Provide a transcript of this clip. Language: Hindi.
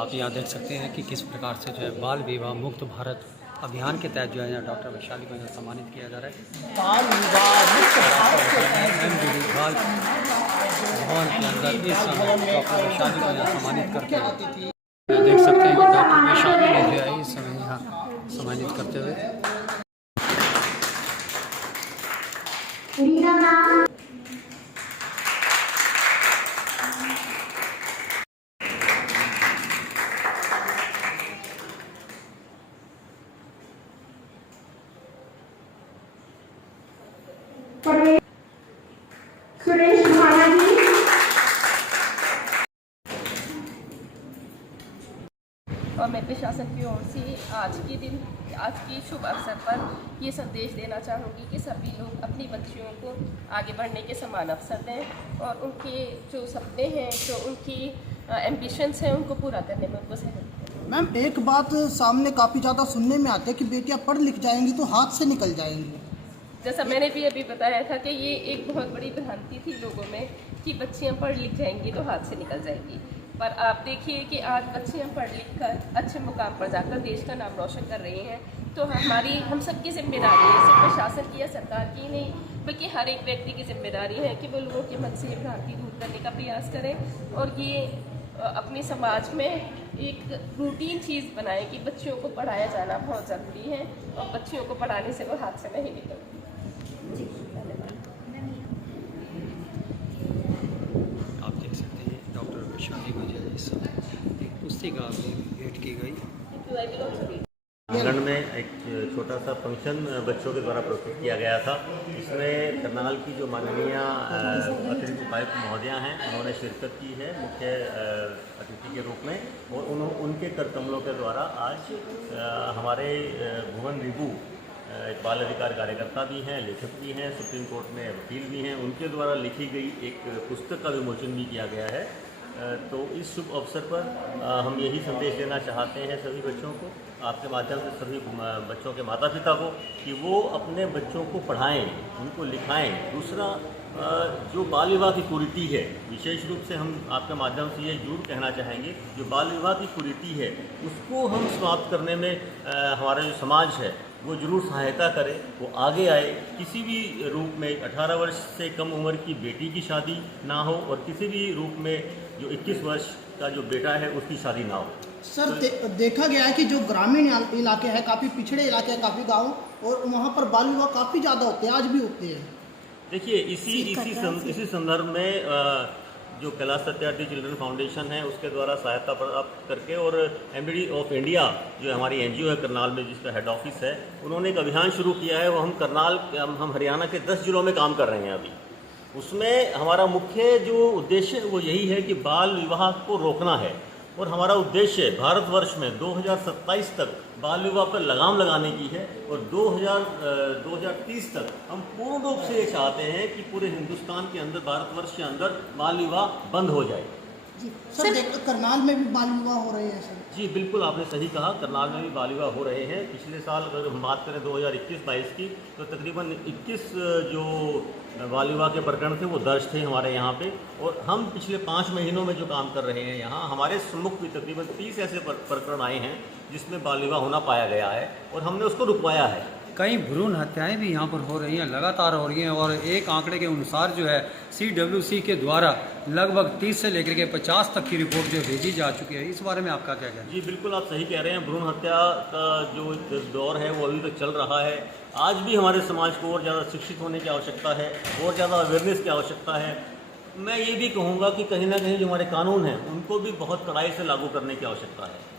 आप यहाँ देख सकते हैं कि किस प्रकार से जो है बाल विवाह मुक्त भारत अभियान के तहत जो है यहाँ डॉक्टर वैशाली को यहाँ सम्मानित किया जा रहा है। बाल विवाह मुक्त भारत के तहत MDD बाल भवन के अंदर इस समय डॉक्टर वैशाली को यहाँ सम्मानित करते हुए देख सकते हैं कि डॉक्टर वैशाली ने जो है इस समय यहाँ सम्मानित करते हुए सुरेश महाराजी। और मैं प्रशासन की ओर से आज की शुभ अवसर पर ये संदेश देना चाहूँगी कि सभी लोग अपनी बच्चियों को आगे बढ़ने के समान अवसर दें और उनके जो सपने हैं, जो उनकी एम्बिशंस हैं, उनको पूरा करने में उनको सहयोग करें। मैम, एक बात सामने काफ़ी ज़्यादा सुनने में आती है कि बेटियां पढ़ लिख जाएंगी तो हाथ से निकल जाएंगी। जैसा मैंने भी अभी बताया था कि ये एक बहुत बड़ी भ्रांति थी लोगों में कि बच्चियां पढ़ लिख जाएंगी तो हाथ से निकल जाएंगी। पर आप देखिए कि आज बच्चियां पढ़ लिख कर अच्छे मुकाम पर जाकर देश का नाम रोशन कर रही हैं। तो हम सबकी जिम्मेदारी है, सिर्फ प्रशासन की या सरकार की नहीं बल्कि हर एक व्यक्ति की जिम्मेदारी है कि वो लोगों के मन से भ्रांति दूर करने का प्रयास करें और ये अपने समाज में एक रूटीन चीज़ बनाएं कि बच्चियों को पढ़ाया जाना बहुत ज़रूरी है और बच्चियों को पढ़ाने से वो हाथ से नहीं निकलती। जी, धन्यवाद। आप देख सकते हैं डॉक्टर वैशाली को जो है इस समय एक पुस्तिका भेंट की गई। आंगन में एक छोटा सा फंक्शन बच्चों के द्वारा प्रस्तुत किया गया था। इसमें करनाल की जो माननीय अतिरिक्त उपायुक्त महोदया हैं, उन्होंने शिरकत की है मुख्य अतिथि के रूप में और उनके कर कमलों के द्वारा आज हमारे भुवन रिबू एक बाल अधिकार कार्यकर्ता भी हैं, लेखक भी हैं, सुप्रीम कोर्ट में वकील भी हैं, उनके द्वारा लिखी गई एक पुस्तक का विमोचन भी किया गया है। तो इस शुभ अवसर पर हम यही संदेश देना चाहते हैं सभी बच्चों को, आपके माध्यम से सभी बच्चों के माता पिता को, कि वो अपने बच्चों को पढ़ाएं, उनको लिखाएं। दूसरा, जो बाल विवाह की कुरीति है, विशेष रूप से हम आपके माध्यम से ये जरूर कहना चाहेंगे, जो बाल विवाह की कुरीति है उसको हम समाप्त करने में हमारा जो समाज है वो जरूर सहायता करे, वो आगे आए। किसी भी रूप में 18 वर्ष से कम उम्र की बेटी की शादी ना हो और किसी भी रूप में जो 21 वर्ष का जो बेटा है उसकी शादी ना हो। सर, देखा गया है कि जो ग्रामीण इलाके हैं, काफ़ी पिछड़े इलाके हैं, काफ़ी गाँव, और वहाँ पर बाल विवाह काफ़ी ज़्यादा होते हैं, आज भी होते हैं। देखिए, इसी संदर्भ में जो कैलाश सत्यार्थी चिल्ड्रन फाउंडेशन है उसके द्वारा सहायता प्राप्त करके और MDD ऑफ इंडिया जो हमारी NGO है करनाल में, जिसका हेड ऑफिस है, उन्होंने एक अभियान शुरू किया है। वो हम हरियाणा के 10 जिलों में काम कर रहे हैं अभी। उसमें हमारा मुख्य जो उद्देश्य है वो यही है कि बाल विवाह को रोकना है और हमारा उद्देश्य भारतवर्ष में 2027 तक बाल विवाह पर लगाम लगाने की है और 2030 तक हम पूर्ण रूप से ये चाहते हैं कि पूरे हिंदुस्तान के अंदर, भारतवर्ष के अंदर बाल विवाह बंद हो जाए। जी सर, करनाल में भी बाल विवाह हो रहे हैं सर? जी बिल्कुल, आपने सही कहा, करनाल में भी बाल विवाह हो रहे हैं। पिछले साल अगर हम बात करें 2021-22 की, तो तकरीबन 21 जो बाल विवाह के प्रकरण थे वो दर्ज थे हमारे यहाँ पे। और हम पिछले 5 महीनों में जो काम कर रहे हैं यहाँ, हमारे सम्मुख भी तकरीबन 30 ऐसे प्रकरण आए हैं जिसमें बाल विवाह होना पाया गया है और हमने उसको रुकवाया है। कई भ्रूण हत्याएं भी यहाँ पर हो रही हैं, लगातार हो रही हैं और एक आंकड़े के अनुसार जो है CWC के द्वारा लगभग 30 से लेकर के 50 तक की रिपोर्ट जो भेजी जा चुकी है। इस बारे में आपका क्या कहना है? जी बिल्कुल, आप सही कह रहे हैं। भ्रूण हत्या का जो दौर है वो अभी तक चल रहा है। आज भी हमारे समाज को और ज़्यादा शिक्षित होने की आवश्यकता है, और ज़्यादा अवेयरनेस की आवश्यकता है। मैं ये भी कहूँगा कि कहीं ना कहीं जो हमारे कानून हैं उनको भी बहुत कड़ाई से लागू करने की आवश्यकता है।